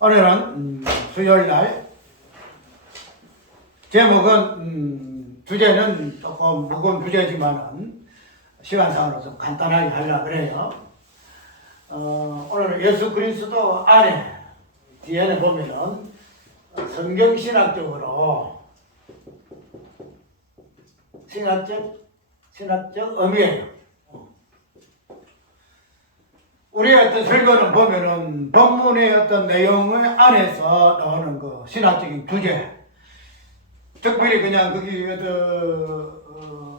오늘은 수요일날 제목은 주제는 조금 무거운 주제지만은 시간상으로 좀 간단하게 하려고 그래요. 오늘 예수 그리스도 안에 뒤에는 보면은 성경신학적으로 신학적 의미예요. 우리의 어떤 설교는 보면은 본문의 어떤 내용의 안에서 나오는 그 신학적인 주제, 특별히 그냥 거기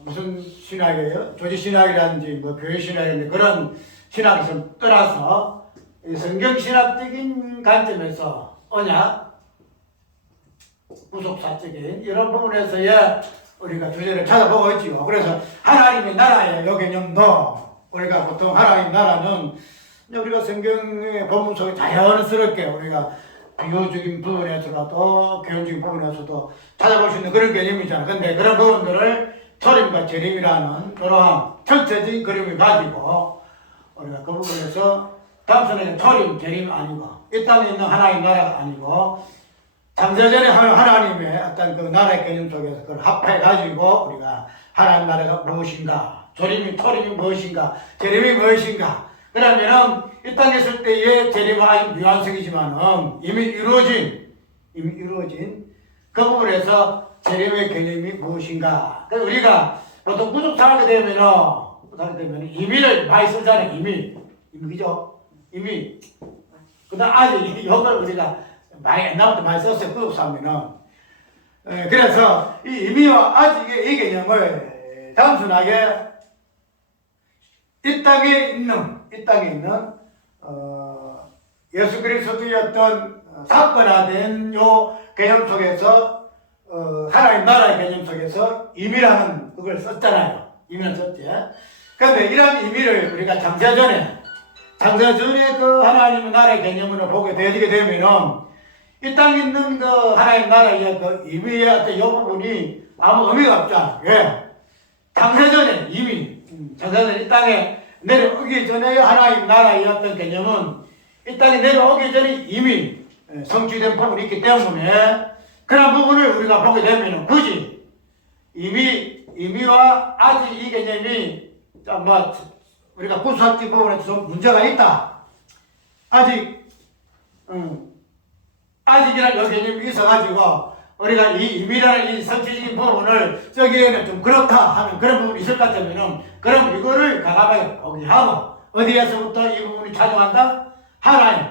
무슨 신학이에요? 조지 신학이라든지 뭐 교회 신학이라든지 그런 신학에서 떠나서 성경 신학적인 관점에서 언약, 구속사적인 이런 부분에서의 우리가 주제를 찾아보고 있지요. 그래서 하나님의 나라의 요 개념도 우리가 보통 하나님 나라는 우리가 성경의 본문 속에 자연스럽게 우리가 비유적인 부분에서라도 교훈적인 부분에서도 찾아볼 수 있는 그런 개념이잖아요. 근데 그런 부분들을 초림과 재림이라는 그러한 전체적인 그림을 가지고 우리가 그 부분에서 단순하게 초림, 재림이 아니고 이 땅에 있는 하나님 나라가 아니고 창세전에 하나님의 어떤 그 나라의 개념 속에서 그걸 합해가지고 우리가 하나님 나라가 무엇인가, 초림이 무엇인가, 재림이 무엇인가. 그러면은 이 땅에 있을 때의 재림은 아직 미완성이지만은 이미 이루어진 그 부분에서 재림의 개념이 무엇인가. 그래서 우리가 보통 구속 살게 되면은 이미를 많이 쓰잖아요. 이미죠. 이미. 그다음 아직 이걸 우리가 옛날부터 많이 썼어요. 구속 살면은. 그래서 이 이미와 아직의 이 개념을 단순하게 이 땅에 있는 예수 그리스도의 어떤 사건화된 요 개념 속에서 하나님 나라의 개념 속에서 임의라는 그걸 썼잖아요. 임의는 썼지. 그런데 이러한 임의를 우리가 장세전에 그 하나님 나라의 개념으로 보게 되게 되면은 이 땅에 있는 그 하나님 나라의 그 임의의 어떤 요 부분이 아무 의미가 없잖아. 왜? 장세전에 이미 장세전에 이 땅에 내려오기 전에 하나님 나라의 어떤 개념은 이 땅에 내려오기 전에 이미 성취된 부분이 있기 때문에 그런 부분을 우리가 보게 되면 굳이 이미와 아직 이 개념이 뭐 우리가 구수학적 부분에 좀 문제가 있다. 아직이라는 이 개념이 있어가지고 우리가 이 이미라는 이 성취적인 부분을 저기에는 좀 그렇다 하는 그런 부분이 있을 것 같으면은 그럼 이거를 과감하게 포기하고 어디에서부터 이 부분이 작용한다? 하나님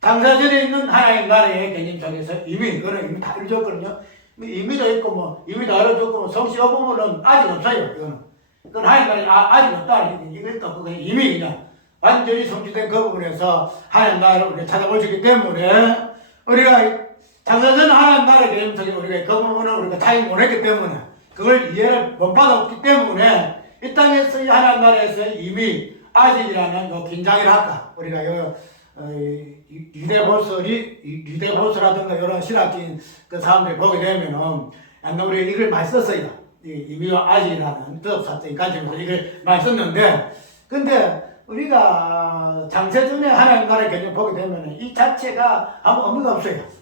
장사전에 있는 하나님 나라의 개념 속에서 이거는 이미 다 이루어졌거든요. 이미도 있고 뭐 이미도 알아줬고 뭐 성취의 부분은 아직 없어요. 이건 하나님 나라에 아직 없다. 이것도 그게 이미 그냥 완전히 성취된 그 부분에서 하나님 나라를 우리가 찾아볼 수 있기 때문에 우리가 장사전 하나님 나라의 개념 속에 우리가 그 부분을 우리가 잘 못했기 때문에 그걸 이해를 못 받았기 때문에 이 땅에서 하나님 나라에서 이미 아직이라는 요 긴장이라 할까 우리가 요 유대보수라든가 이런 신학적인 그 사람들이 보게 되면은 옛날 우리 이걸 많이 썼어요. 이미와 아직이라는 뜻사적인 관점에서 이걸 많이 썼는데 근데 우리가 장세전에 하나님 나라의 개념 보게 되면은 이 자체가 아무 의미가 없어요.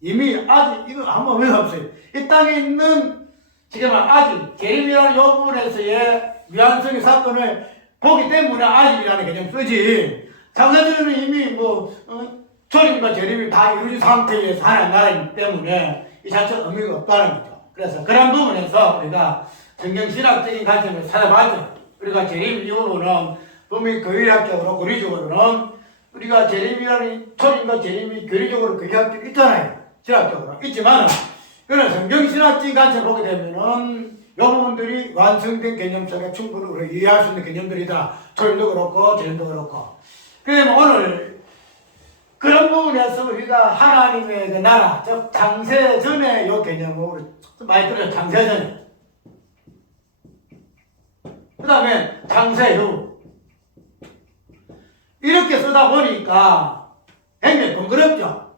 이미 아직 이거 아무 의미가 없어요. 이 땅에 있는 지금 아직 재림이라는 요 부분에서의 미완성의 사건을 보기 때문에 아직이라는 개념 쓰지. 장사전은 이미 초림과 재림이 다 이루어진 상태에서 하나님 나라이기 때문에 이 자체가 의미가 없다는 거죠. 그래서 그런 부분에서 우리가 성경신학적인 관점에서 찾아봤죠. 우리가 재림 이 부분은 분명히 교회학적으로 고리적으로는 우리가 초림과 재림이 교리적으로 교회학적으로 있잖아요. 신학적으로 있지만 그런 성경신학적인 관점을 보게 되면은 이 부분들이 완성된 개념 속에 충분히 우리가 이해할 수 있는 개념들이다. 초림도 그렇고 재림도 그렇고. 그러면 오늘 그런 부분에서 우리가 하나님의 그 나라, 즉 장세전의 이 개념을 많이 들어요. 장세전에. 그 다음에 장세후. 이렇게 쓰다 보니까 굉장히 번거롭죠.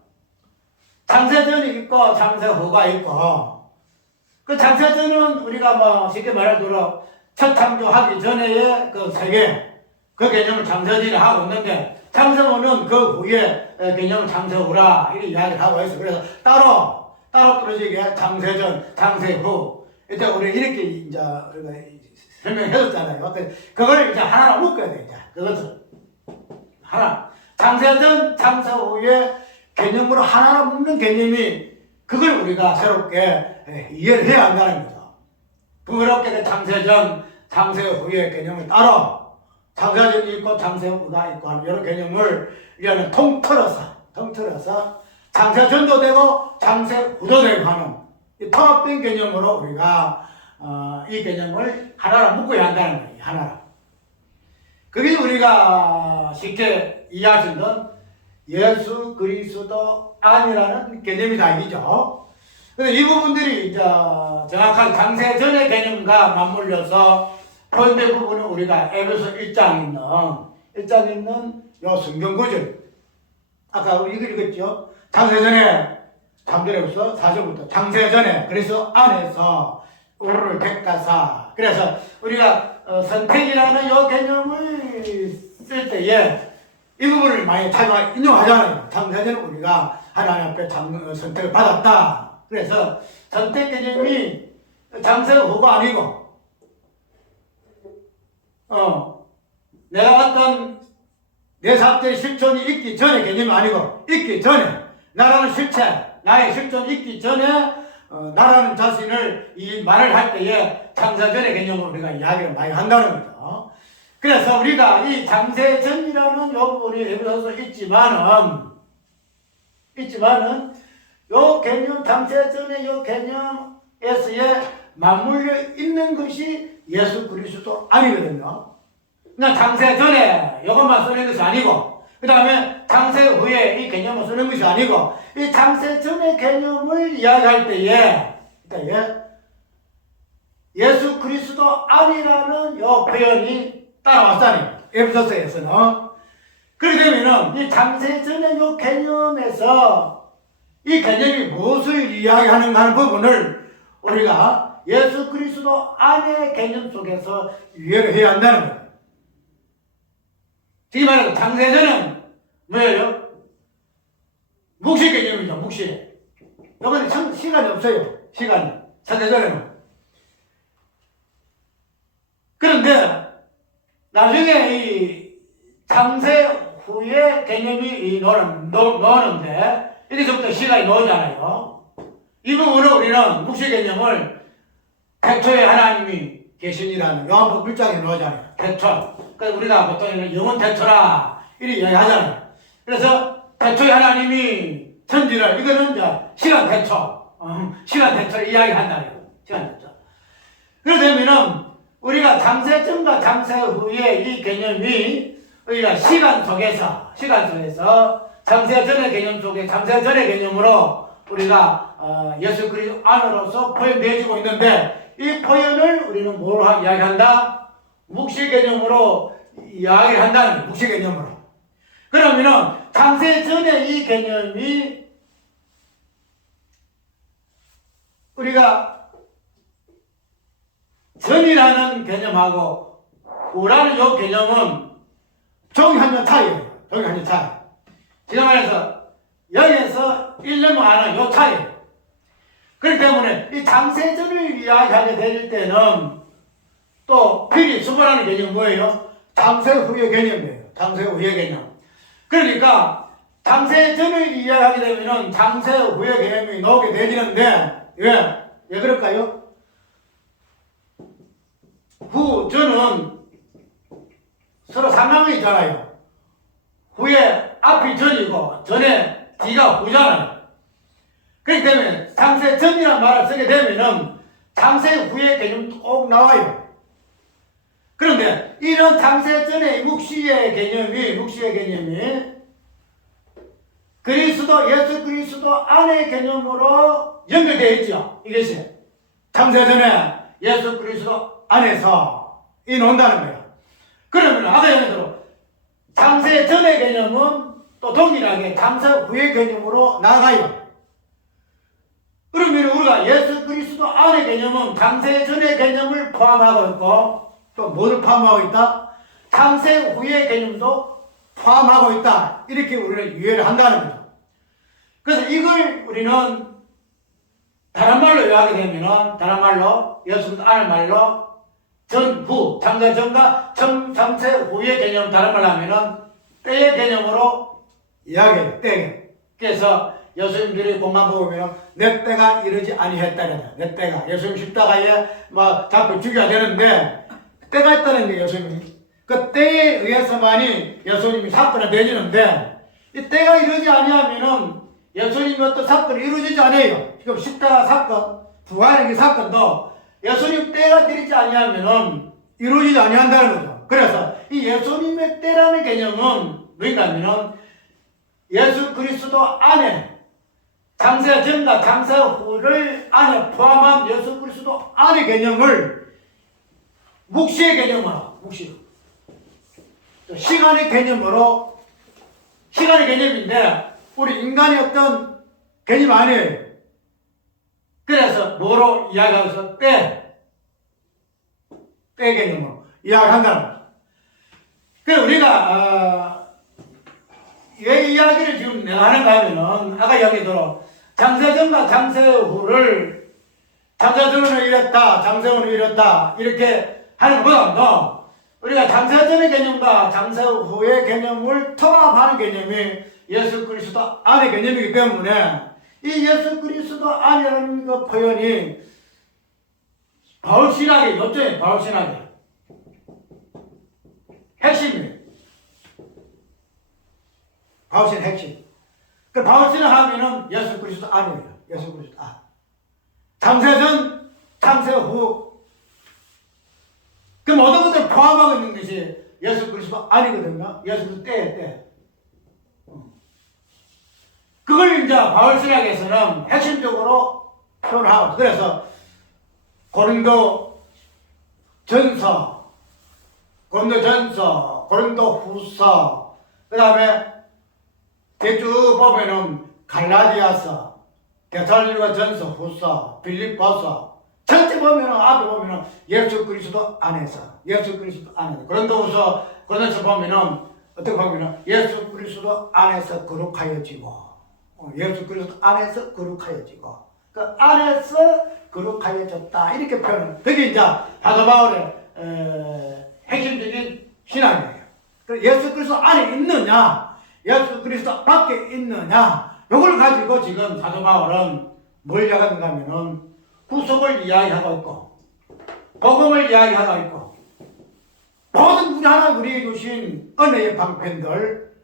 장세전이 있고 장세후가 있고 그 장세전은 우리가 쉽게 말하도록 첫 창조하기 전에의 그 세계 그 개념을 장세전이 하고 있는데 장세 후는 그 후에 개념을 장세 후라 이렇게 이야기를 하고 있어. 그래서 따로 떨어지게 장세 전, 장세 후 이때 우리 이렇게 이제 우리가 설명해줬잖아요. 그걸 이제 하나로 묶어야 돼. 이제 그것을 하나 장세 전, 장세 후의 개념으로 하나로 묶는 개념이 그걸 우리가 새롭게 이해를 해야 한다는 거죠. 부끄럽게 장세 전, 장세 후의 개념을 따로 장세 전이 있고 장세 후가 있고 하는 이런 개념을 우리는 통틀어서 장세 전도 되고 장세 후도 되고 하는 이 통합된 개념으로 우리가 이 개념을 하나로 묶어야 한다는 거예요. 하나로. 그게 우리가 쉽게 이해할 수 있는 예수 그리스도 안이라는 개념이다 이죠. 근데 이 부분들이 이제 정확한 장세 전의 개념과 맞물려서 포인트 부분은 우리가 에베소 1장 있는 요 성경 구절. 아까 우리 이거 읽었죠? 장세 전에 3절에서 4절부터 장세 전에 그래서 안에서 우리를 백가사. 그래서 우리가 선택이라는 요 개념을 쓸 때에 이 부분을 많이 자주 인용하잖아요. 장세 전에 우리가 하나님 앞에 선택을 받았다. 그래서 선택 개념이 장세 후가 아니고 내가 어떤 내 사업의 실존이 있기 전에 개념이 아니고 있기 전에 나라는 실체, 나의 실존이 있기 전에 나라는 자신을 이 말을 할 때에 장세 전의 개념으로 우리가 이야기를 많이 한다는 거죠. 그래서 우리가 이 장세 전이라는 요 부분이 에베소서 있지만은 요 개념 장세 전의 요 개념에서의 맞물려 있는 것이 예수 그리스도 아니거든요. 그냥 장세 전에 이것만 쓰는 것이 아니고 그 다음에 장세 후에 이 개념을 쓰는 것이 아니고 이 장세 전의 개념을 이야기할 때에 예수 그리스도 아니라는 요 표현이 따라왔잖아요. 에베소서에서는. 그렇게 되면은 이 장세 전의 요 개념에서 이 개념이 무엇을 이야기하는가 하는 부분을 우리가 예수 그리스도 안의 개념 속에서 이해를 해야 한다는 거예요. 지금 말해서 장세전은 뭐예요? 묵시 개념이죠. 묵시. 이번에 참 시간이 없어요. 시간이. 장세전에는. 그런데 나중에 이 장세 후의 개념이 나오는데 여기서부터 시간이 나오잖아요. 이 부분을 우리는 묵시 개념을 태초에 하나님이 계시니라는 요한복음 1장에 나오잖아요. 태초. 그래서 우리가 보통 영원 태초라 이렇게 이야기하잖아요. 그래서 태초에 하나님이 천지를 이거는 이제 시간 태초, 시간 태초를 이야기한다고요. 시간 태초. 그러면은 우리가 장세 전과 장세 후의 이 개념이 우리가 시간 속에서 장세 전의 개념 속에 장세 전의 개념으로 우리가 예수 그리스도 안으로서 표현되어지고 있는데 이 표현을 우리는 뭐로 이야기한다? 묵시 개념으로 이야기를 한다는 거예요. 묵시 개념으로. 그러면은 장세 전의 이 개념이 우리가 전이라는 개념하고 후라는 이 개념은 종이 한 년 차이예요. 종이 한 년 차이. 지금 말해서 여기에서 1년 많은 요 차이예요. 그렇기 때문에 이 장세전을 이야기하게 될 때는 또 필히 수반하는 개념은 뭐예요? 장세 후의 개념이에요. 장세 후의 개념. 그러니까 장세전을 이야기하게 되면은 장세 후의 개념이 나오게 되지는데 왜 그럴까요? 후전은 서로 상관이 있잖아요. 후에 앞이 전이고 전에 뒤가 후잖아요. 그렇기 때문에 장세 전이라는 말을 쓰게 되면은 장세 후의 개념도 꼭 나와요. 그런데 이런 장세 전의 묵시의 개념이 그리스도 예수 그리스도 안의 개념으로 연결되어 있죠. 이것이 장세 전에 예수 그리스도 안에서 이 논다는 거예요. 그러면 아까 얘기대로 장세 전의 개념은 또 동일하게 장세 후의 개념으로 나가요. 그러면 우리가 예수 그리스도 안의 개념은 장세 전의 개념을 포함하고 있고 또 뭐를 포함하고 있다? 장세 후의 개념도 포함하고 있다. 이렇게 우리는 이해를 한다는 거죠. 그래서 이걸 우리는 다른 말로 요하게 되면은, 다른 말로, 예수 그리스도 안의 말로, 전후, 창세 전과 창세 후의 개념, 다른 말로 하면은, 때의 개념으로 이야기해요, 때. 그래서 예수님들이 공간 보면, 내 때가 이르지 아니했다는 내 때가. 예수님 십자가에 뭐 잡혀 죽여야 되는데, 때가 있다는 게 예수님이. 그 때에 의해서만이 예수님이 사건을 내지는데, 이 때가 이르지 아니하면은, 예수님이 어떤 사건이 이루어지지 않아요. 지금 십자가 사건, 부활의 사건도 예수님 때가 되지 아니하면은 이루어지지 아니한다는 거죠. 그래서 이 예수님의 때라는 개념은 뭐냐면은 예수 그리스도 안에 장세 전과 장세 후를 안에 포함한 예수 그리스도 안의 개념을 묵시의 개념으로, 시간의 개념으로, 시간의 개념인데 우리 인간의 어떤 개념 아니에요. 그래서 뭐로 이야기하면서 때 개념으로 이야기한다는 거죠. 그래서 우리가 왜 이야기를 지금 내가 하는가 하면은 아까 이야기대로 장세전과 장세후를 장세전은 이랬다, 장세후는 이랬다 이렇게 하는 것보다도 우리가 장세전의 개념과 장세후의 개념을 통합하는 개념이 예수 그리스도 안의 개념이기 때문에 이 예수 그리스도 안이라는 그 표현이 바울신학의 요점이에요. 바울신학의 핵심이에요. 바울신 핵심. 그 바울신학 하면은 예수 그리스도 안이에요. 예수 그리스도 안. 장세전, 장세후. 그 모든 것들을 포함하고 있는 것이 예수 그리스도 안이거든요. 예수 그리스도 때. 그걸 이제 바울신학에서는 핵심적으로 표현하고, 그래서 고린도 전서, 고린도 후서, 그 다음에 대쭉 보면은 갈라디아서, 데살로니가 전서, 후서, 빌립보서, 전체 보면은 앞에 보면은 예수 그리스도 안에서, 고린도후서, 고린도서 보면은 어떻게 보면은 예수 그리스도 안에서 거룩하여지고. 예수 그리스도 안에서 거룩하여지고 그 안에서 거룩하여졌다 이렇게 표현을. 그게 이제 사도 바울의 핵심적인 신앙이에요. 예수 그리스도 안에 있느냐, 예수 그리스도 밖에 있느냐, 이걸 가지고 지금 사도 바울은 뭘 이야기하는가 하면은 구속을 이야기하고 있고 복음을 이야기하고 있고 모든 우리 하나님 우리에게 주신 은혜의 방편들,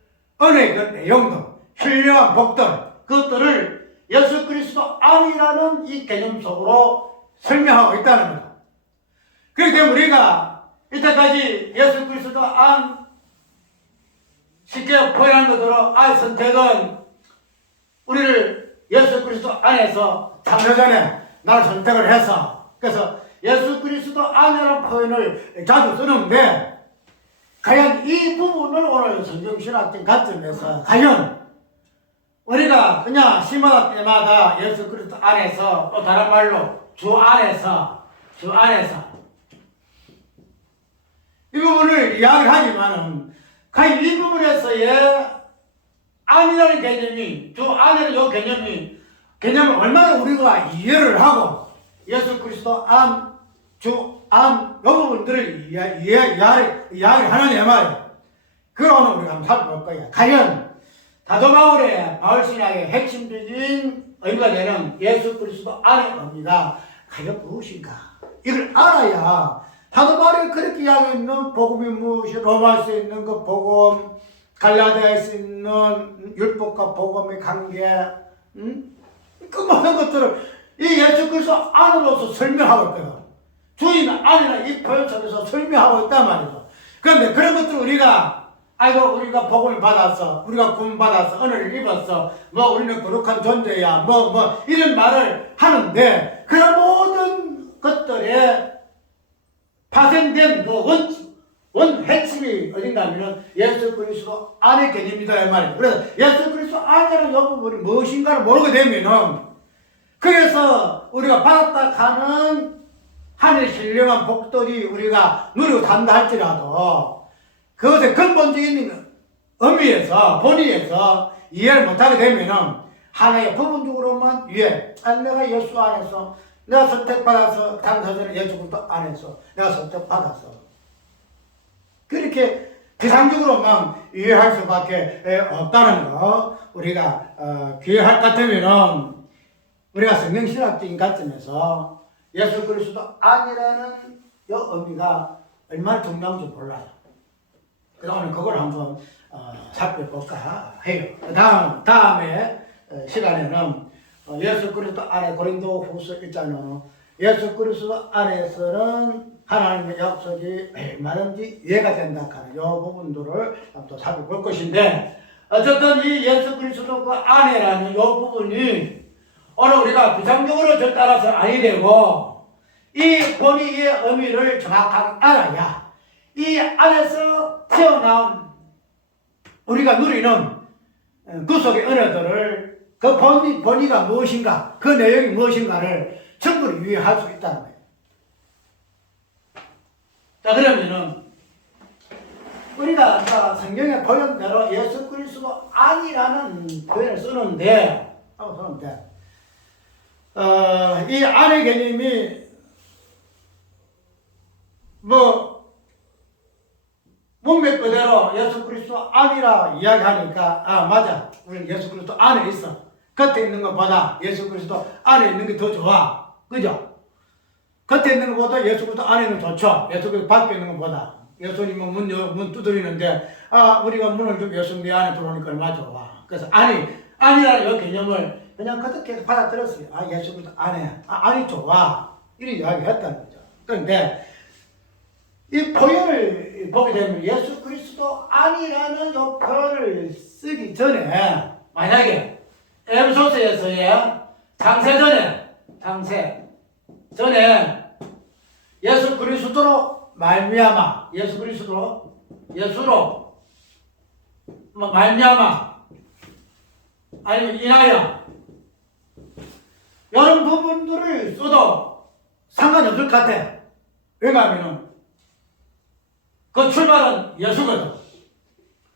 은혜의 그 내용들, 신령한 복들, 그것들을 예수 그리스도 안이라는 이 개념 속으로 설명하고 있다는 거죠. 그렇기 때문에 우리가 이때까지 예수 그리스도 안 쉽게 표현한 것으로 아의 선택은 우리를 예수 그리스도 안에서 창세전에 나를 선택을 해서, 그래서 예수 그리스도 안이라는 표현을 자주 쓰는데 과연 이 부분을 오늘 성경신학적 관점에서 과연 우리가 그냥 시마다 때마다 예수 그리스도 안에서, 또 다른 말로 주 안에서 이 부분을 이야기를 하지만은 과연 이 부분에서의 안이라는 개념이, 주 안이라는 이 개념을 얼마나 우리가 이해를 하고 예수 그리스도 안, 주 안, 이 부분들을 이야기를 하느냐 말이에요. 그걸 오늘 우리가 한번 살펴볼 거예요. 과연 사도 바울의 바울신학의 핵심적인 의미가 되는 예수 그리스도 안의 의미가 과연 무엇인가? 이걸 알아야 사도 바울이 그렇게 이야기했는 복음이 무엇이, 로마서에 있는 그 복음, 갈라디아에서 있는 율법과 복음의 관계, 그 모든 것들을 이 예수 그리스도 안으로서 설명하고 있거든. 주인 안이라는 이 표현 속에서 설명하고 있단 말이죠. 그런데 그런 것들을 우리가 아이고 우리가 복음을 받았어, 우리가 구원 받았어, 은혜를 입었어, 뭐 우리는 거룩한 존재야, 뭐 이런 말을 하는데 그런 모든 것들에 파생된 그 원 핵심이 어딘가 하면은 예수 그리스도 안의 개념이다 이 말이에요. 그래서 예수 그리스도 안이라는 이 부분이 무엇인가를 모르게 되면은, 그래서 우리가 받았다 하는 하늘 신령한 복들이 우리가 누리고 산다 할지라도 그것의 근본적인 의미에서 본의에서 이해를 못하게 되면은 하나의 부분적으로만 이해. 내가 예수 안에서 내가 선택받아서 당사자는 예수 그리스도 안에서 내가 선택받았어. 그렇게 비상적으로만 이해할 수밖에 없다는 거 우리가 기회할 것 같으면은 우리가 성경신학적인 관점에서 예수 그리스도 안이라는 이 의미가 얼마나 중요한지 몰라요. 그래서 오늘 그걸 한번 살펴볼까 해요. 다음에 시간에는 예수 그리스도 안에 고린도 후서 1장은 예수 그리스도 안에서는 하나님의 약속이 얼마든지 이해가 된다 하는 이 부분들을 또 살펴볼 것인데, 어쨌든 이 예수 그리스도 그 안에라는 이 부분이 오늘 우리가 비상적으로 저 따라서 아니 되고 이 본의의 의미를 정확하게 알아야 이 안에서 튀어나온 우리가 누리는 구속의 은혜들을 그 본의가 무엇인가, 그 내용이 무엇인가를 충분히 이해할 수 있다는 거예요. 자, 그러면은 우리가 아까 성경의 표현대로 예수 그리스도 안이라는 표현을 쓰는데, 이 안의 개념이 문맥 그대로 예수 그리스도 안이라 이야기하니까 맞아, 우리 예수 그리스도 안에 있어. 겉에 있는 것보다 예수 그리스도 안에 있는 게 더 좋아, 그죠? 겉에 있는 것보다 예수 그리스도 안에 있는 게 좋죠. 예수 그리스도 밖에 있는 것보다. 예수님은 문 두드리는데 우리가 문을 좀 예수님 내 안에 들어오니까 얼마나 좋아. 그래서 안이라는 이 개념을 그냥 그렇게 받아들였어요. 예수 그리스도 안이 좋아, 이렇게 이야기했다는 거죠. 그런데 이 표현을 보게 되면 예수 그리스도 안이라는 이 표현을 쓰기 전에 만약에 에베소서에서의 창세 전에 예수 그리스도로 말미암아 예수로 말미암아 아니면 인하여 이런 부분들을 써도 상관없을 것 같아. 왜냐하면 그 출발은 예수거든.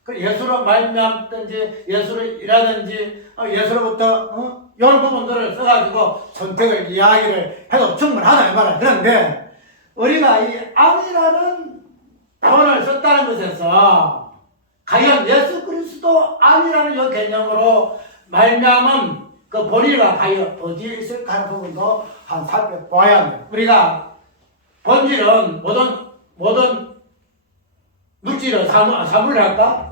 그 예수로 말미암든지 예수로 일하든지 예수로부터 이런 부분들을 써가지고 선택을 이야기를 해도 충분하다 이 말이야. 그런데 우리가 이 안이라는 표현을 썼다는 것에서 과연 예수 그리스도 안이라는 이 개념으로 말미암은 그 본의가 과연 어디에 있을까 하는 부분도 한 살펴봐야 합니다. 우리가 본질은 모든 물질은 사물을 할까?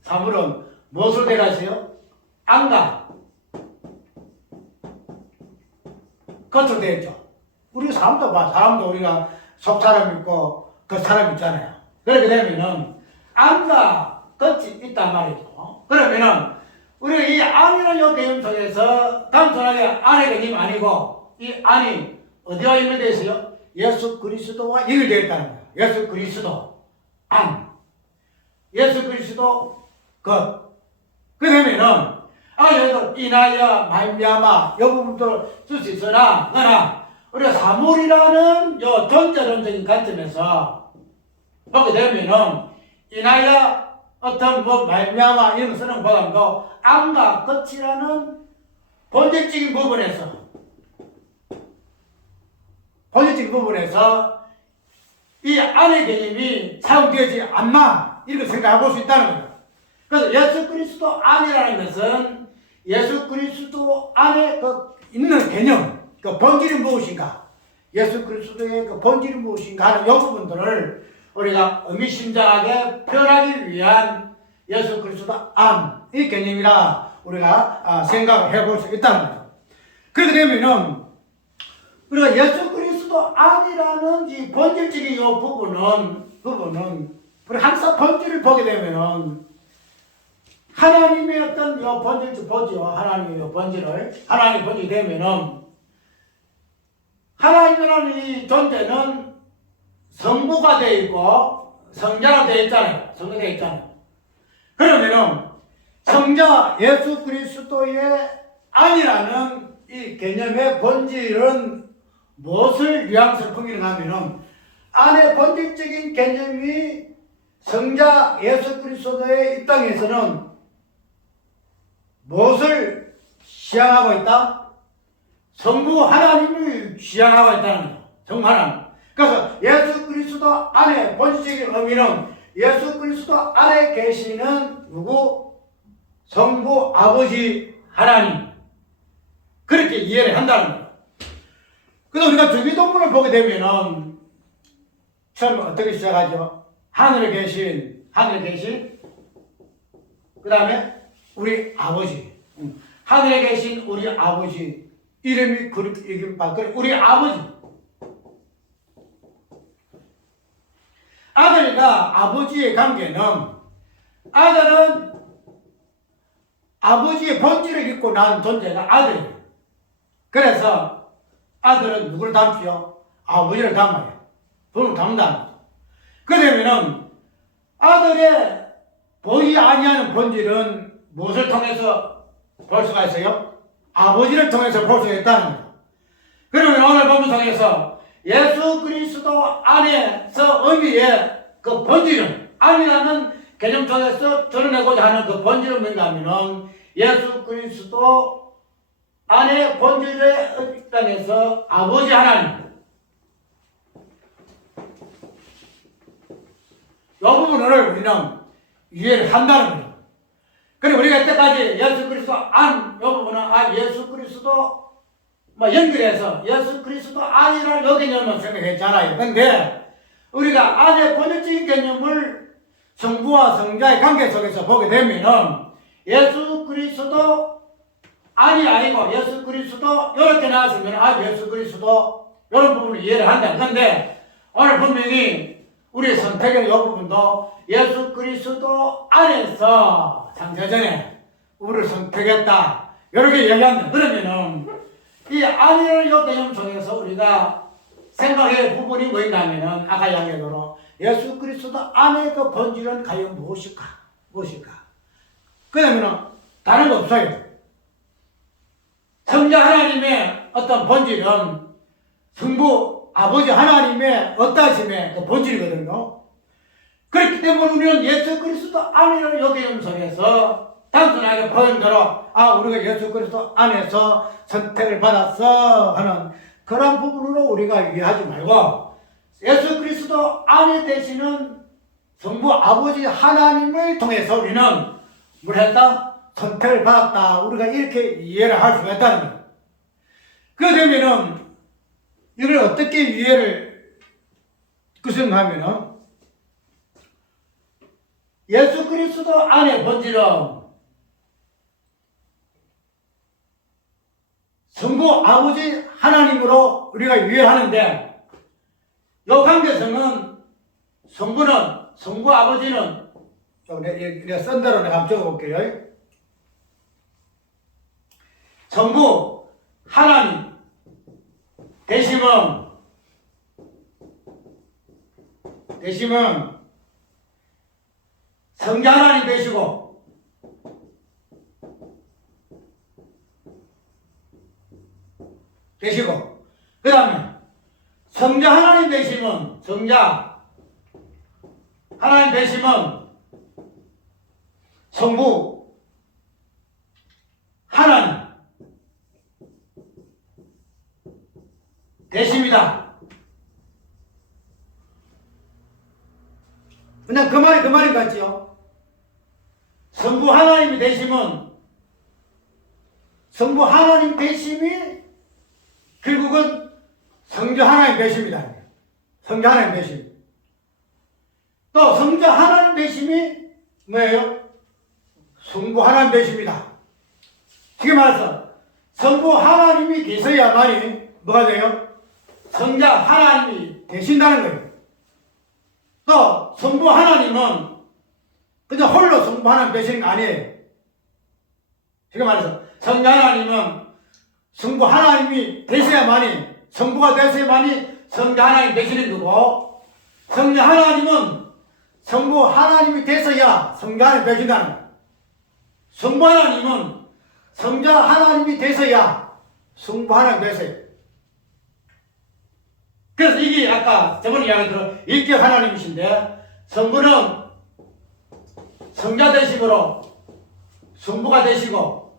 사물은 무엇으로 되어가세요? 안과 겉으로 되어 있죠. 우리 사람도 우리가 속 사람 있고 겉 사람 있잖아요. 그렇게 되면은 안과 겉이 있단 말이죠. 그러면은 우리가 이 안이라는 이 개념 속에서 단순하게 안의 개념이 아니고 이 안이 어디와 연결되어 있어요? 예수 그리스도와 연결되어 있다는 거예요. 예수 그리스도 안, 예수 그리스도 것. 그러면은 여기도 인하여 말미암아 이 부분들을 쓸 수 있으나 우리가 사물이라는 요 존재론적인 관점에서 보게 되면은 인하여 어떤 말미암아 이런 거 쓰는 것보다도 안과 끝이라는 본질적인 부분에서 이 안의 개념이 사용되지 않나 이렇게 생각해 볼 수 있다는 거예요. 그래서 예수 그리스도 안이라는 것은 예수 그리스도 안에 있는 개념, 그 본질이 무엇인가, 예수 그리스도의 그 본질이 무엇인가 하는 이 부분들을 우리가 의미심장하게 표현하기 위한 예수 그리스도 안, 이 개념이라 우리가 생각을 해볼 수 있다는 거예요. 그렇게 되면은 우리가 예수 그리스도 안이라는 이 본질적인 이 부분은 우리 항상 본질을 보게 되면은 하나님의 어떤 이 본질을 보죠. 하나님의 본질이 되면은 하나님이라는 이 존재는 성부가 되어 있고 성자가 되어 있잖아요. 그러면은 성자 예수 그리스도의 안이라는 이 개념의 본질은 무엇을 뉘앙스를 풍기는가 하면은 안의 본질적인 개념이 성자 예수 그리스도의 입장에서는 무엇을 지향하고 있다? 성부 하나님을 지향하고 있다는 거죠. 성부 하나님. 그래서 예수 그리스도 안에 본질적인 의미는 예수 그리스도 안에 계시는 누구? 성부 아버지 하나님. 그렇게 이해를 한다는 거예요. 그래서 우리가 주기도문을 보게 되면은 처음에 어떻게 시작하죠? 하늘에 계신 그 다음에 우리 아버지, 하늘에 계신 우리 아버지 이름이 그렇게 이름 바꿔 우리 아버지. 아들과 아버지의 관계는 아들은 아버지의 본질을 입고 난 존재가 아들이에요. 그래서 아들은 누구를 닮지요? 아버지를 닮아요. 부모를 닮는다는 거죠. 그러면은 아들의 보이지 아니하는 본질은 무엇을 통해서 볼 수가 있어요? 아버지를 통해서 볼 수가 있다는 거죠. 그러면 오늘 본문상에서 예수 그리스도 안에서 의미의 그 본질은 아니라는 개념 속에서 드러내고자 하는 그 본질은 뭔가 하면은 예수 그리스도 안에 본질의 입장에서 아버지 하나님 이 부분을 우리는 이해를 한다는 거죠. 그리고 우리가 이때까지 예수 그리스도 안, 이 부분은 예수 그리스도 연결해서 예수 그리스도 안이라는 요 개념을 생각했잖아요. 근데 우리가 안의 본질적인 개념을 성부와 성자의 관계 속에서 보게 되면은 예수 그리스도 안이 아니고 예수 그리스도 이렇게 나왔으면 예수 그리스도 이런 부분을 이해를 한다. 그런데 오늘 분명히 우리 선택의 이 부분도 예수 그리스도 안에서 창세전에 우리를 선택했다. 이렇게 얘기한다. 그러면은 이 안이라는 이 개념 속에서 우리가 생각할 부분이 뭐인가 하면은 아까 이야기대로 예수 그리스도 안의 그 본질은 과연 무엇일까? 그러면은 다른 거 없어요. 성자 하나님의 어떤 본질은 성부 아버지 하나님의 어떠하심의 그 본질이거든요. 그렇기 때문에 우리는 예수 그리스도 안이라는 요 개념 속에서 단순하게 표현대로 우리가 예수 그리스도 안에서 선택을 받았어 하는 그런 부분으로 우리가 이해하지 말고 예수 그리스도 안에 되시는 성부 아버지 하나님을 통해서 우리는 뭘 했다? 선택을 받았다. 우리가 이렇게 이해를 할 수가 있다는 거예요. 그러면은 이걸 어떻게 이해를 구성하면은 예수 그리스도 안의 본질은 성부 아버지 하나님으로 우리가 이해하는데 이 관계성은 성부 아버지는 내가 쓴 대로 내가 한번 적어볼게요. 성부 하나님 되심은 성자 하나님 되시고 그 다음에 성자 하나님 되심은 성자 하나님 되심은 성부 하나님 되십니다. 그냥 그 말이 같지요. 성부 하나님이 되심은 성부 하나님 되심이 결국은 성자 하나님 되십니다. 성자 하나님 되심. 또 성자 하나님 되심이 뭐예요? 성부 하나님 되십니다. 쉽게 말해서 성부 하나님이 계셔야만이 뭐가 돼요? 성자 하나님이 되신다는 거예요. 또 성부 하나님은 그저 홀로 성부 하나님 되시는 거 아니에요. 쉽게 말해서 성자 하나님은 성부 하나님이 되셔야만이 성부가 되셔야만이 성자 하나님 되시는 거고 성자 하나님은 성부 하나님이 되셔야 성자 하나님 되신다는 거예요. 성부 하나님은 성자 하나님이 되셔야 성부 하나님 되세요. 그래서 이게 아까 저번에 이야기했던 일격 하나님이신데 성부는 성자 되심으로 성부가 되시고,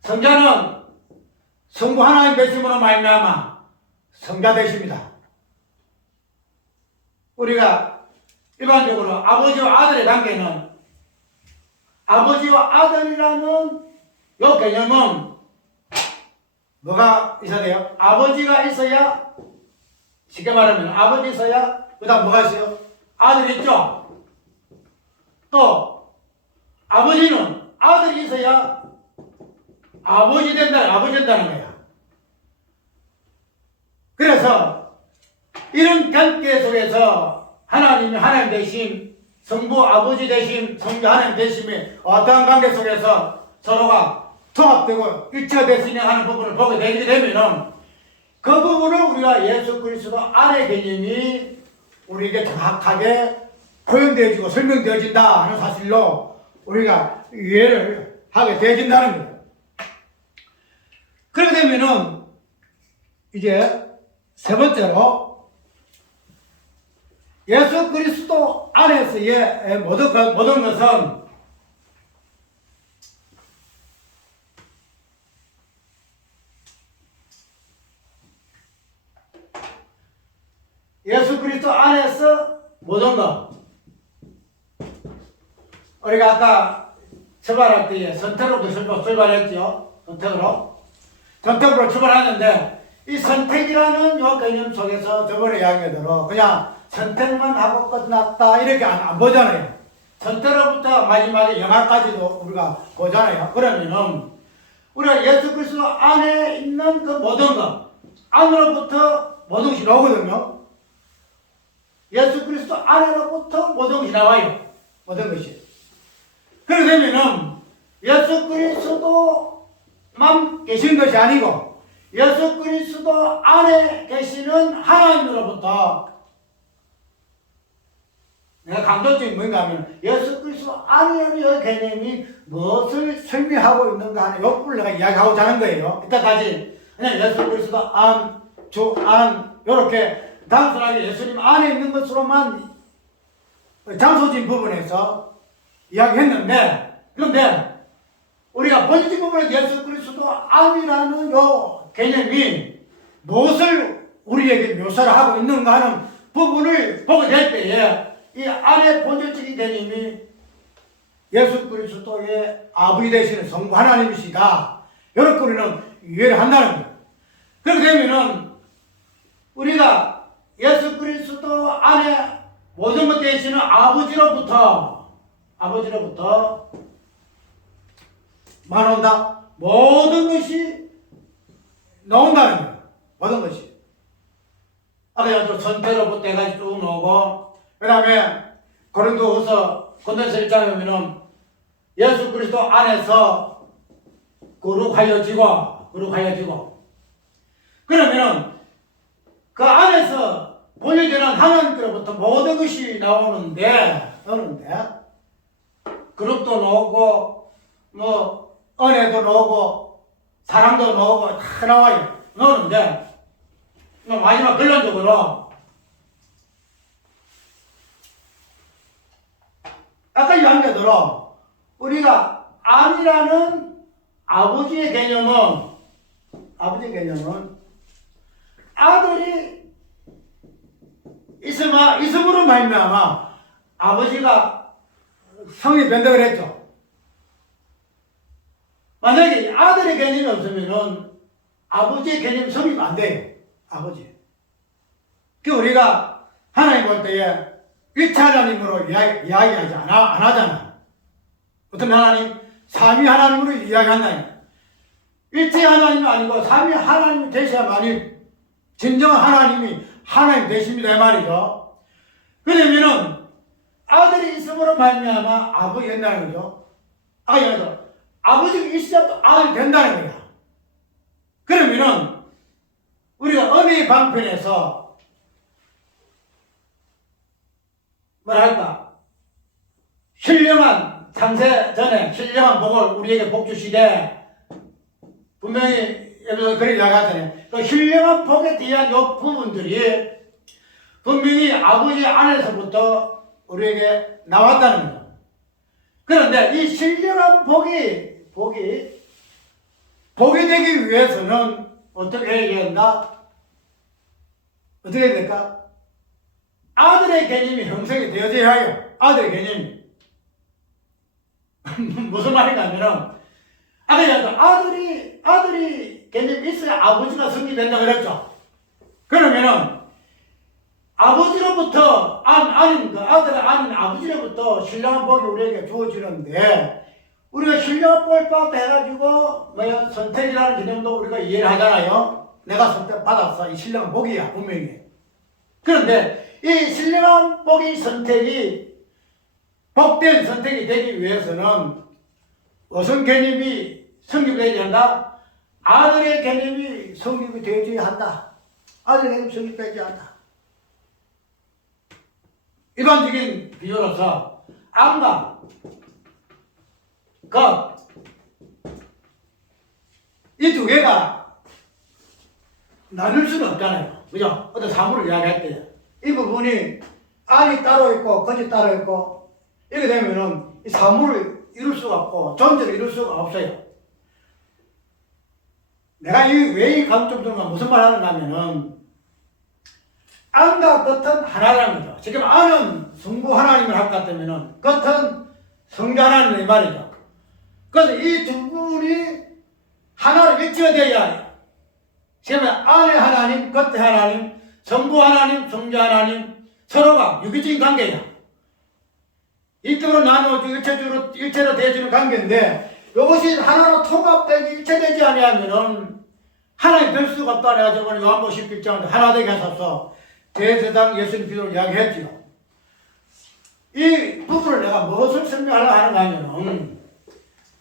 성자는 성부 하나님 되심으로 말미암아 성자 되십니다. 우리가 일반적으로 아버지와 아들의 관계는, 아버지와 아들이라는 요 개념은 뭐가 있어야 돼요? 아버지가 있어야, 쉽게 말하면 아버지 있어야 그 다음 뭐가 있어요? 아들이 있죠? 또 아버지는 아들이 있어야 아버지 된다는 거야. 그래서 이런 관계 속에서 하나님이 하나님 되심, 성부 아버지 되심, 성부 하나님 되심의 어떠한 관계 속에서 서로가 통합되고 일치가 됐으냐 하는 부분을 보게 되게 되면은, 그 부분을 우리가 예수 그리스도 안의 개념이 우리에게 정확하게 표현되어지고 설명되어진다 하는 사실로 우리가 이해를 하게 되어진다는 거예요. 그렇게 되면은 이제 세 번째로 예수 그리스도 안에서의 모든 것은 예수 그리스도 안에서 모든 것, 우리가 아까 출발할 때에 선택으로 출발했죠. 선택으로 출발하는데, 이 선택이라는 요 개념 속에서 저번에 이야기대로 그냥 선택만 하고 끝났다 이렇게 안 보잖아요. 선택으로부터 마지막에 영화까지도 우리가 보잖아요. 그러면은 우리가 예수 그리스도 안에 있는 그 모든 것, 안으로부터 모든 것이 나오거든요. 예수 그리스도 안으로부터 모든 것이 나와요. 모든 것이. 그렇게 되면은 예수 그리스도만 계신 것이 아니고 예수 그리스도 안에 계시는 하나님으로부터, 내가 강조점이 뭔가 하면 예수 그리스도 안이라는 이 개념이 무엇을 설명하고 있는가 하는 욕구를 내가 이야기하고자 하는 거예요. 이때까지 그냥 예수 그리스도 안, 주 안, 이렇게 단순하게 예수님 안에 있는 것으로만 장소진 부분에서 이야기했는데, 그런데 우리가 본질 부분에 예수 그리스도 안이라는 요 개념이 무엇을 우리에게 묘사를 하고 있는가 하는 부분을 보게 될 때에, 이 안의 본질적인 개념이 예수 그리스도의 아버지 되시는 성부 하나님이시다, 이렇게 우리는 이해를 한다는 거예요. 그렇게 되면은 우리가 예수 그리스도 안에 모든 것 되시는 아버지로부터 나온다. 모든 것이 나온다는 거예요. 모든 것이. 아까 선태로부터 해가지고 쭉 나오고, 그 다음에 고린도후서 1장에 보면은 예수 그리스도 안에서 거룩하여지고, 그러면은 그 안에서 본유되는 하나님께로부터 모든 것이 나오는데, 그룹도 나오고, 뭐, 은혜도 나오고, 사랑도 나오고, 다 나와요. 나오는데, 마지막 결론적으로, 아까 이야기한 대로, 우리가 안이라는 아버지의 개념은, 아들이 있음으로 말미암아 아버지가 성이 변덕을 했죠. 만약에 아들의 개념이 없으면은 아버지의 개념 성립 안 돼요. 아버지. 그 우리가 하나님 볼 때에 일체 하나님으로 이야기하지 안 하잖아. 어떤 하나님? 삼위 하나님으로 이야기한다니까. 일체 하나님이 아니고 삼위 하나님이 되셔야만이 진정한 하나님이 하나님 되십니다 이 말이죠. 그러면은 아들이 있음으로 말미암아 아버지 된다는 거죠. 아까 얘기하죠. 아버지가 있어야 또 아들이 된다는 거야. 그러면은 우리가 은혜의 방편에서 뭐랄까, 신령한 창세 전에 신령한 복을 우리에게 복 주시되, 분명히 여기서 그렇게 이야기하잖아요. 그 신령한 복에 대한 요 부분들이 분명히 아버지 안에서부터 우리에게 나왔다는 거죠. 그런데 이 신령한 복이 되기 위해서는 어떻게 해야 된다? 어떻게 해야 될까? 아들의 개념이 형성이 되어져야 해요. 아들의 개념이. 무슨 말인가 하면은, 아들이 개념이 있어야 아버지가 성립된다 그랬죠. 그러면은, 아버지로부터, 아들의 아버지로부터 신령한 복이 우리에게 주어지는데, 우리가 신령한 복을 받다 해가지고, 선택이라는 개념도 우리가 이해를 하잖아요. 내가 선택받았어. 이 신령한 복이야, 분명히. 그런데, 이 신령한 복이 복된 선택이 되기 위해서는, 어떤 개념이 성립되어야 한다? 아들의 개념이 성립이 되어야 한다. 아들의 개념이 성립되어야 한다. 일반적인 비유로서 암과 것, 이 두 개가 나눌 수는 없잖아요. 그죠? 어떤 사물을 이야기할 때 이 부분이 안이 따로 있고 겉이 따로 있고 이렇게 되면은 이 사물을 이룰 수가 없고 존재를 이룰 수가 없어요. 내가 왜 이 감점들만 무슨 말 하는가 하면은 안과 겉은 하나라는 거죠. 지금 안은 성부 하나님을 할 것 같으면은 겉은 성자 하나님의 말이죠. 그래서 이 두 분이 하나로 일치가 되어야 해요. 지금 안의 하나님, 겉의 하나님, 성부 하나님, 성자 하나님 서로가 유기적인 관계예요. 이쪽으로 나누어지고 일체로 되어지는 관계인데 이것이 하나로 통합되기 일체되지 아니하면은 하나님 될 수가 없다 그래가지고 요한복음 11장에 하나 되게 하소서 대제사장 예수님 비유를 이야기했지요. 이 부분을 내가 무엇을 설명하려고 하는가 하면은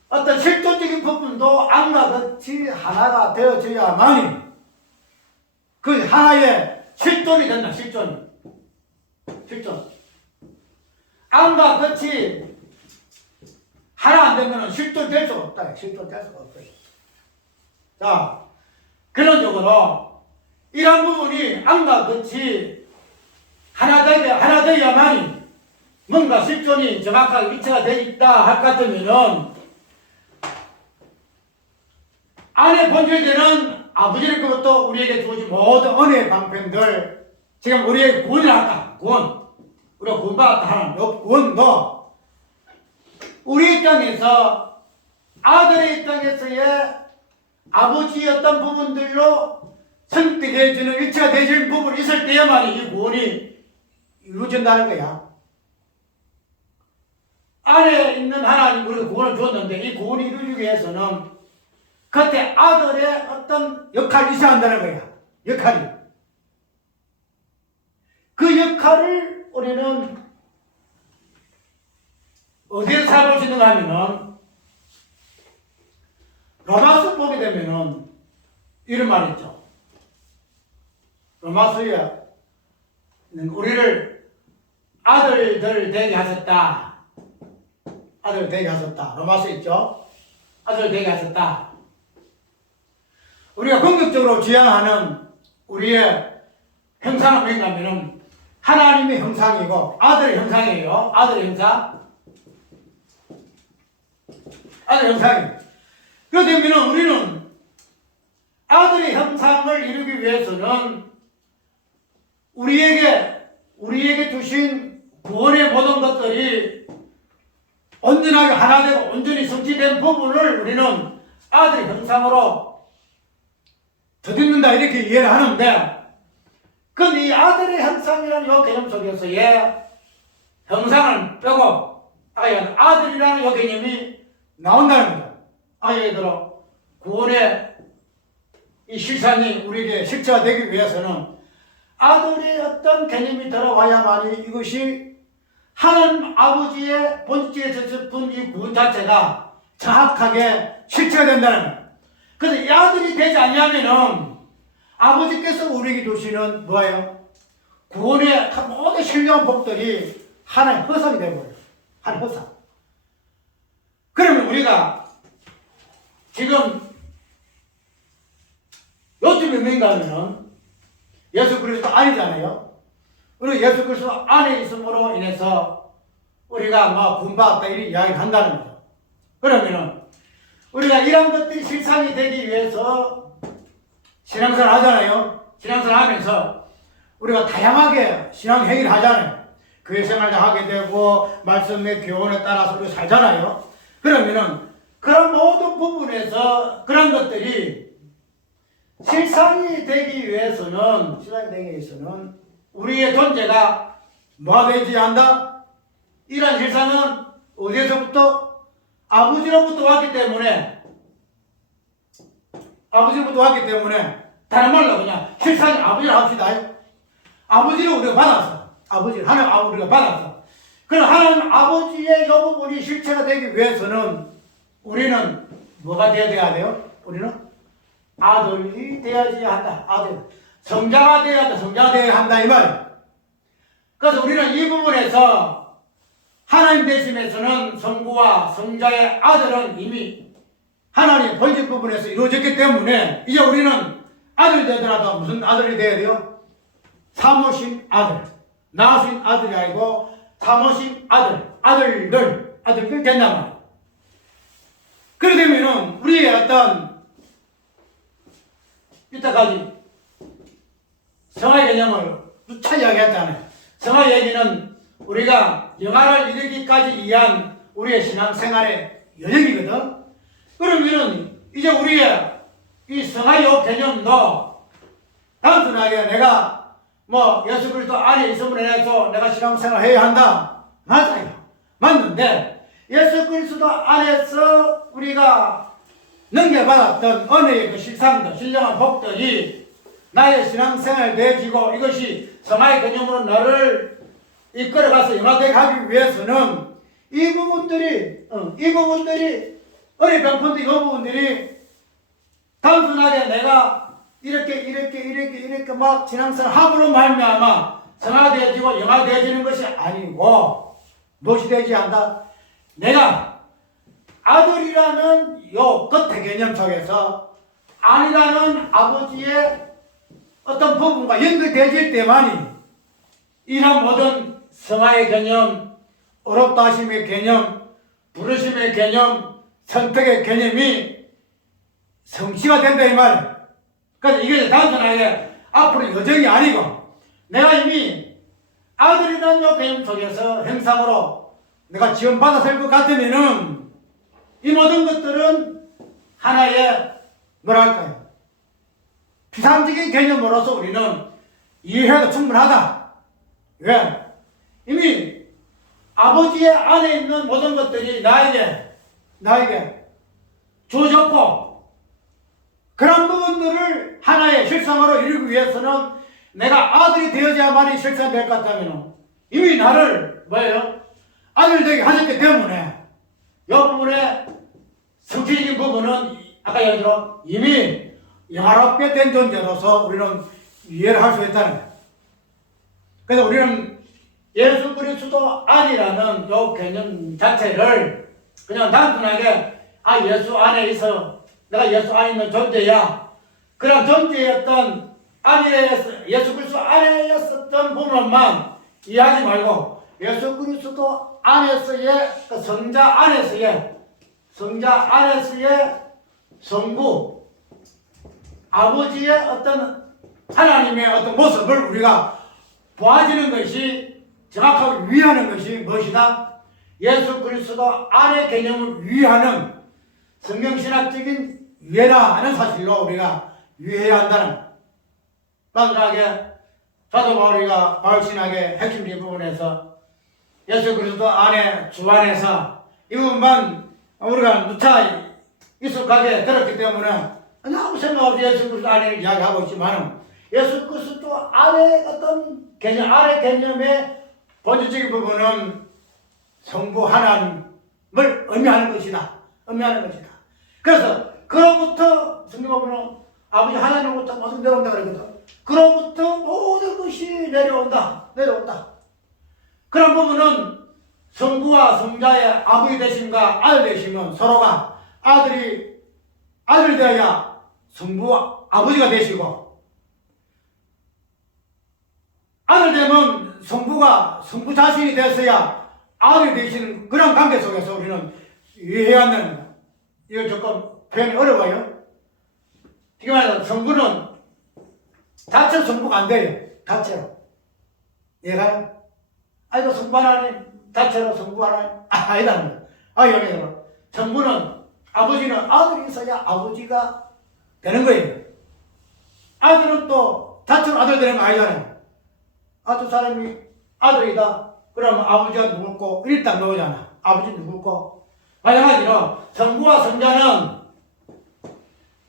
어떤 실존적인 부분도 안과 같이 하나가 되어져야만이 그 하나의 실존이 된다. 실존. 안과 같이 하나 안 되면 실존될 수가 없다. 실존될 수가 없어요. 자, 그런적으로 이런 부분이 안과 같이 하나 되어야만이 뭔가 실존이 정확하게 위치가 되어 있다 할 것 같으면은 안에 본질되는 아버지로부터 우리에게 주어진 모든 은혜의 방편들 지금 우리에게 구원을 한다. 구원. 우리가 구원받았다 하는 구원도 우리 입장에서 아들의 입장에서의 아버지였던 부분들로 선택해주는 일치가 되어지는 부분이 있을 때야만이 이 구원이 이루어진다는 거야. 안에 있는 하나님 우리가 구원을 주었는데 이 구원이 이루어지기 위해서는 그때 아들의 어떤 역할이 있어야 한다는 거야. 역할이. 그 역할을 우리는 어디에 살볼 수 있는가 하면은 로마서 보게 되면은 이런 말이 있죠. 로마서에 우리를 아들들 되게 하셨다. 아들 되게 하셨다. 로마서 있죠. 아들 되게 하셨다. 우리가 궁극적으로 지향하는 우리의 형상은 뭔가 하면은 하나님의 형상이고 아들의 형상이에요. 아들의 형상. 아들의 형상이에요. 그러면 우리는 아들의 형상을 이루기 위해서는 우리에게 주신 구원의 모든 것들이 온전하게 하나 되고 온전히 성취된 부분을 우리는 아들의 형상으로 더듬는다 이렇게 이해를 하는데 근데 이 아들의 형상이라는 이 개념 속에서의 형상을 빼고 아들이라는 이 개념이 나온다는 거죠. 예를 들어 구원의 이 실상이 우리에게 실체화되기 위해서는 아들의 어떤 개념이 들어와야만이 이것이 하나님 아버지의 본질에서 접근 이 구원 자체가 정확하게 실체가 된다는 거예요. 그래서 이 아들이 되지 않냐면은 아버지께서 우리에게 주시는 뭐예요? 구원의 모든 신령한 복들이 하나의 허상이 되어버려요. 하나의 허상. 그러면 우리가 지금 요즘 몇 명인가 하면은 예수 그리스도 아니잖아요. 우리 예수 그리스도 안에 있음으로 인해서 우리가 뭐 구원받았다 이렇게 이야기를 한다는 거죠. 그러면은 우리가 이런 것들이 실상이 되기 위해서 신앙생활 하잖아요. 신앙생활 하면서 우리가 다양하게 신앙 행위를 하잖아요. 교회 생활도 하게 되고 말씀의 교훈에 따라서 우리가 살잖아요. 그러면은 그런 모든 부분에서 그런 것들이 실상이 되기 위해서는 우리의 존재가 뭐가 되지 한다? 이런 실상은 어디에서부터? 아버지로부터 왔기 때문에 다른 말로 그냥 실상이 아버지를 합시다. 아버지를 우리가 받았어. 하나님 아버지를 우리가 받았어. 그럼 하나님 아버지의 이 부분이 실체가 되기 위해서는 우리는 뭐가 되어야 돼요? 우리는 아들이 되어야지 한다. 아들. 성자가 되어야 한다. 성자가 되어야 한다. 이 말이에요. 그래서 우리는 이 부분에서 하나님 되심에서는 성부와 성자의 아들은 이미 하나님의 본질 부분에서 이루어졌기 때문에 이제 우리는 아들 되더라도 무슨 아들이 되어야 돼요? 사모신 아들. 낳으신 아들이 아니고 사모신 아들들 된단 말이에요. 그러게 되면은 우리의 어떤 이때까지 성화의 개념을 누차 이야기했잖아요. 성화 얘기는 우리가 영화를 이르기까지 위한 우리의 신앙생활의 여정이거든. 그러면은 이제 우리의 이 성화의 개념도 단순하게 내가 뭐 예수 그리스도 안에 있음으로 인해서 내가 신앙생활을 해야 한다. 맞아요. 맞는데 예수 그리스도 안에서 우리가 넘겨받았던 은혜의 그 실상들, 신령한 복들이 나의 신앙생활 되어지고 이것이 성화의 개념으로 나를 이끌어가서 영화되게 하기 위해서는 이 부분들이 어리 병편도 이 부분들이 단순하게 내가 이렇게 막 신앙생활 함으로 말미암아 성화되어지고 영화되어지는 것이 아니고 무엇이 되지 않다? 내가 아들이라는 요 겉의 개념 속에서 아니라는 아버지의 어떤 부분과 연결되어질 때만이 이런 모든 성화의 개념, 어렵다 하심의 개념, 부르심의 개념, 선택의 개념이 성취가 된다 이 말이에요. 그래서 이게 단순하게 앞으로 여정이 아니고 내가 이미 아들이라는 요 개념 속에서 형상으로 내가 지원받았을 것 같으면은 이 모든 것들은 하나의 뭐랄까요? 피상적인 개념으로서 우리는 이해해도 충분하다. 왜? 이미 아버지의 안에 있는 모든 것들이 나에게 주어졌고 그런 부분들을 하나의 실상으로 이루기 위해서는 내가 아들이 되어야만이 실상될 것 같다면 이미 나를 아들 되게 하셨기 때문에 이 부분에 성취적인 부분은 아까 얘기한 이미 영화롭게 된 존재로서 우리는 이해를 할 수 있다는 거예요. 그래서 우리는 예수 그리스도 안이라는 요 개념 자체를 그냥 단순하게 예수 안에 있어 내가 예수 안에 있는 존재야 그런 존재였던 예수 그리스도 안에 있었던 부분만 이해하지 말고 예수 그리스도 안에서의 그 성자 안에서의 성부 아버지의 어떤 하나님의 어떤 모습을 우리가 보아지는 것이 정확하게 위하는 것이 무엇이다? 예수 그리스도 안의 개념을 위하는 성경신학적인 위해라는 사실로 우리가 위해야 한다는 단순하게 사도 바울신학의 핵심적인 부분에서 예수 그리스도 안에 주 안에서 이 부분만 우리가 누차 익숙하게 들었기 때문에 아무 생각 없이 예수 그리스도 안에 이야기하고 있지만 예수 그리스도 안에 어떤 개념, 안의 개념의 본질적인 부분은 성부 하나님을 의미하는 것이다. 그래서 그로부터 성경 보면 아버지 하나님으로부터 모든 내려온다 그러거든. 그로부터 모든 것이 내려온다. 그런 부분은 성부와 성자의 아버지 되심과 아들 되심은 서로가 아들 되어야 성부와 아버지가 되시고 아들 되면 성부 자신이 됐어야 아들이 되시는 그런 관계 속에서 우리는 이해해야 한다는 거예요. 이거 조금 표현이 어려워요. 이게 말해서 성부는 자체로 성부가 안 돼요. 자체로. 이해가요? 이거 성부 하나님, 자체로 성부 하나님? 아니다. 여기서 성부는 아버지는 아들이 있어야 아버지가 되는 거예요. 아들은 또 자체로 아들 되는 거 아니잖아요. 두 사람이 아들이다. 그러면 아버지가 누굴 일단 나오잖아. 아버지 누굴 마찬가지로 성부와 성자는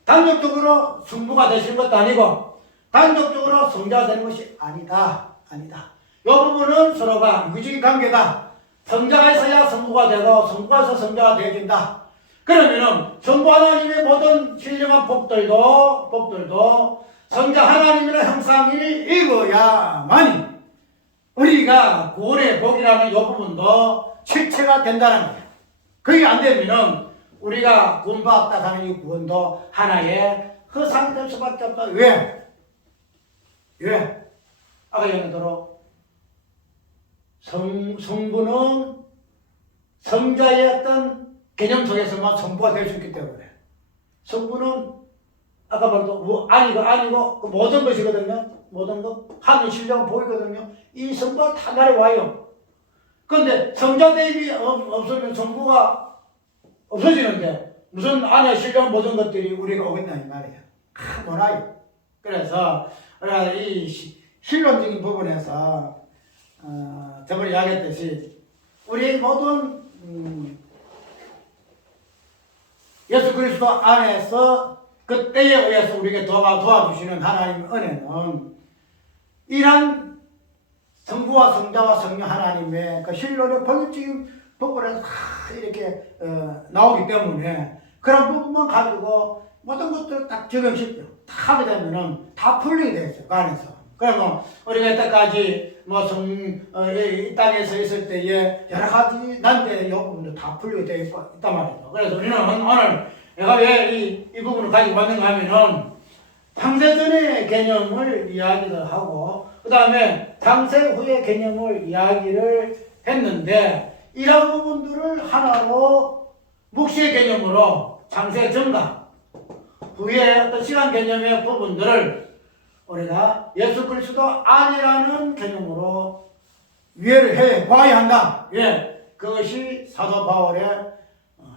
단독적으로 성부가 되시는 것도 아니고 단독적으로 성자가 되는 것이 아니다. 이 부분은 서로가 유기적인 관계다. 성자가 있어야 성부가 되고 성부가 있어야 성자가 되어진다. 그러면은 성부 하나님의 모든 신령한 복들도 성자 하나님이나 형상이 입어야만이 우리가 구원의 복이라는 이 부분도 실체가 된다는 거예요. 그게 안 되면은 우리가 구원받았다 하는 이 구원도 하나의 허상이 될 수밖에 없다. 왜? 아까 얘기대로 성부는 성자의 어떤 개념 속에서만 성부가 될 수 있기 때문에 성부는 아까 말도 아니고 모든 것이거든요. 모든 것 하늘 신령은 보이거든요. 이 성부가 다 나를 와요. 그런데 성자 대입이 없으면 성부가 없어지는데 무슨 안에 신령 모든 것들이 우리가 오겠나 이 말이에요. 못 와요. 그래서 이 실론적인 부분에서 저번에 이야기했듯이 우리 모든 예수 그리스도 안에서 그 때에 의해서 우리에게 도와주시는 하나님의 은혜는 이런 성부와 성자와 성령 하나님의 그 실론의 본질적인 부분에서 이렇게 나오기 때문에 그런 부분만 가지고 모든 것들을 딱 적용시켜 다 하게 되면은 다 풀리게 되겠어요. 그 안에서. 그러면 우리가 이때까지 이 땅에서 있을 때에 여러 가지 난제의 부분도 다 풀리게 되어 있단 말이죠. 그래서 우리는 오늘 내가 왜 이 부분을 가지고 왔는가 하면은 창세전의 개념을 이야기를 하고 그 다음에 창세 후의 개념을 이야기를 했는데 이런 부분들을 하나로 묵시의 개념으로 창세전과 후의 어떤 시간 개념의 부분들을 우리가 예수 그리스도 안이라는 개념으로 이해를 해 봐야 한다. 그것이 사도 바울의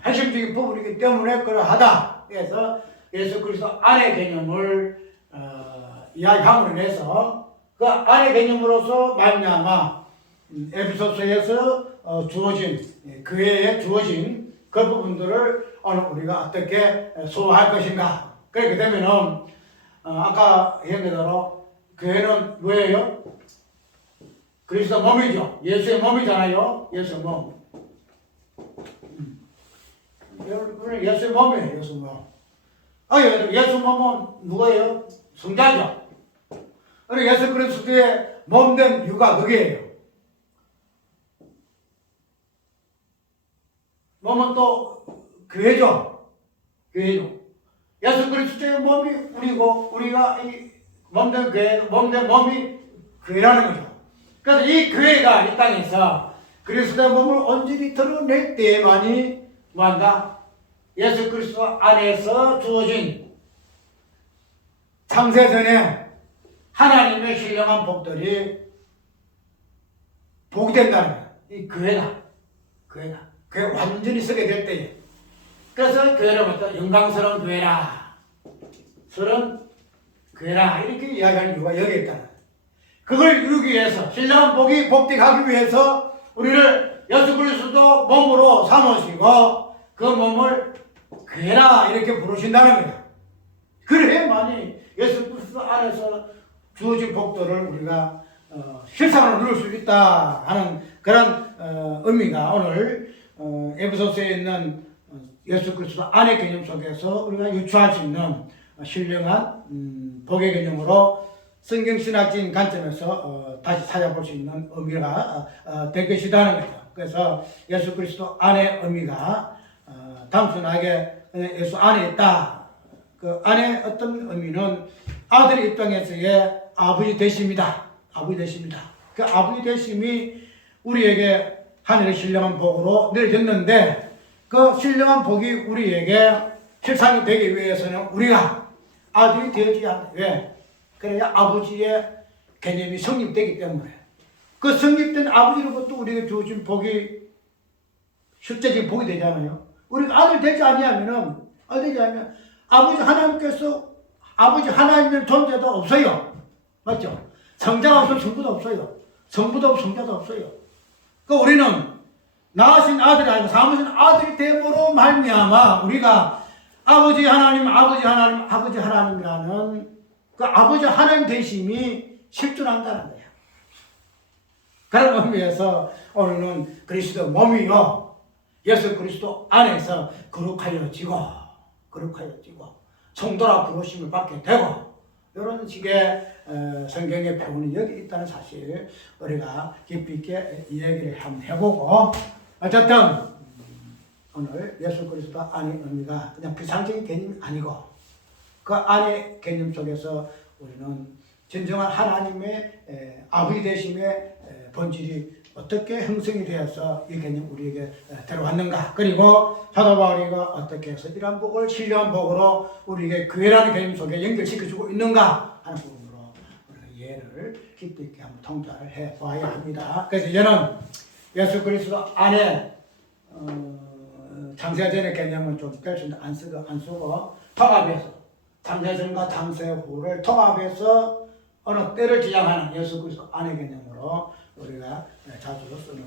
핵심적인 부분이기 때문에 그러하다. 그래서 예수 그리스도 안의 개념을 이야기함으로 해서 그 안의 개념으로서 말미암아 에베소서에서 주어진 교회에 주어진 그 부분들을 오늘 우리가 어떻게 소화할 것인가. 그렇게 되면은 아까 얘기대로 교회는 뭐예요? 그리스도 몸이죠. 예수의 몸이잖아요. 예수의 몸. 예수의 몸이에요. 예수 몸. 예수 몸은 누구예요? 성자죠. 그리고 예수 그리스도의 몸된 이유가 그게예요. 몸은 또 교회죠. 예수 그리스도의 몸이 우리고 우리가 이 몸된 교회, 몸된 몸이 교회라는 거죠. 그래서 이 교회가 이 땅에서 그리스도의 몸을 온전히 드러낼 때만이 뭐한다? 예수 그리스도 안에서 주어진 창세전에 하나님의 신령한 복들이 복이 된다는 거야. 이 교회가 완전히 서게 될 때에. 그래서 교회를 어떤 영광스러운 교회라, 스러운 교회라 이렇게 이야기하는 이유가 여기에 있다. 그걸 이루기 위해서 신령한 복이 복되하기 위해서 우리를 예수 그리스도 몸으로 삼으시고 그 몸을 교회라 이렇게 부르신다는 거야. 그래야만이 예수 그리스도 안에서 주어진 복들을 우리가 실상으로 누릴 수 있다 하는 그런 의미가 오늘 에베소서에 있는 예수 그리스도 안의 개념 속에서 우리가 유추할 수 있는 신령한 복의 개념으로 성경신학적인 관점에서 다시 찾아볼 수 있는 의미가 될 것이라는 거죠. 그래서 예수 그리스도 안의 의미가 단순하게 예수 안에 있다. 그 안에 어떤 의미는 아들의 입장에서의 아버지 되십니다. 아버지 되십니다. 그 아버지 되심이 우리에게 하늘의 신령한 복으로 내려졌는데 그 신령한 복이 우리에게 실상이 되기 위해서는 우리가 아들이 되어져야 한다. 왜? 그래야 아버지의 개념이 성립되기 때문에 그 성립된 아버지로부터 우리에게 주어진 복이 실제적인 복이 되잖아요. 우리가 아들 되지 아니하면 아버지 하나님께서 아버지 하나님의 존재도 없어요. 맞죠? 성자가 없으면 성부도 없어요. 성부도 없으면 성자도 없어요. 그 우리는 낳으신 아들이 아니고 삼으신 아들이 됨으로 말미암아 우리가 아버지 하나님이라는 그 아버지 하나님 되심이 실존한다는 거예요. 그런 의미에서 오늘은 그리스도 몸이요 예수 그리스도 안에서 거룩하여지고 성도라 부르심을 받게 되고 이런 식의 성경의 표현이 여기 있다는 사실 우리가 깊이 있게 이야기를 한번 해보고 어쨌든 오늘 예수 그리스도 안의 의미가 그냥 비상적인 개념이 아니고 그 안의 개념 속에서 우리는 진정한 하나님의 아버지 되심의 본질이 어떻게 형성이 되어서 이 개념 우리에게 들어왔는가, 그리고 사도 바울이가 어떻게 해서 이러한 복을 신령한 복으로 우리에게 교회라는 개념 속에 연결시켜주고 있는가 하는 부분으로 우리가 이해를 깊이 있게 한번 통찰을 해봐야 합니다. 그래서 이제는 예수 그리스도 안에 장세전의 개념은 좀 뺄 수 있는데 안 쓰고 통합해서 장세전과 장세 후를 통합해서 어느 때를 지향하는 예수 그리스도 안의 개념으로 우리가 자주 쓰는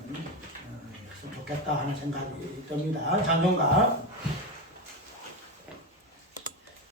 좋겠다 하는 생각이 듭니다. 찬송가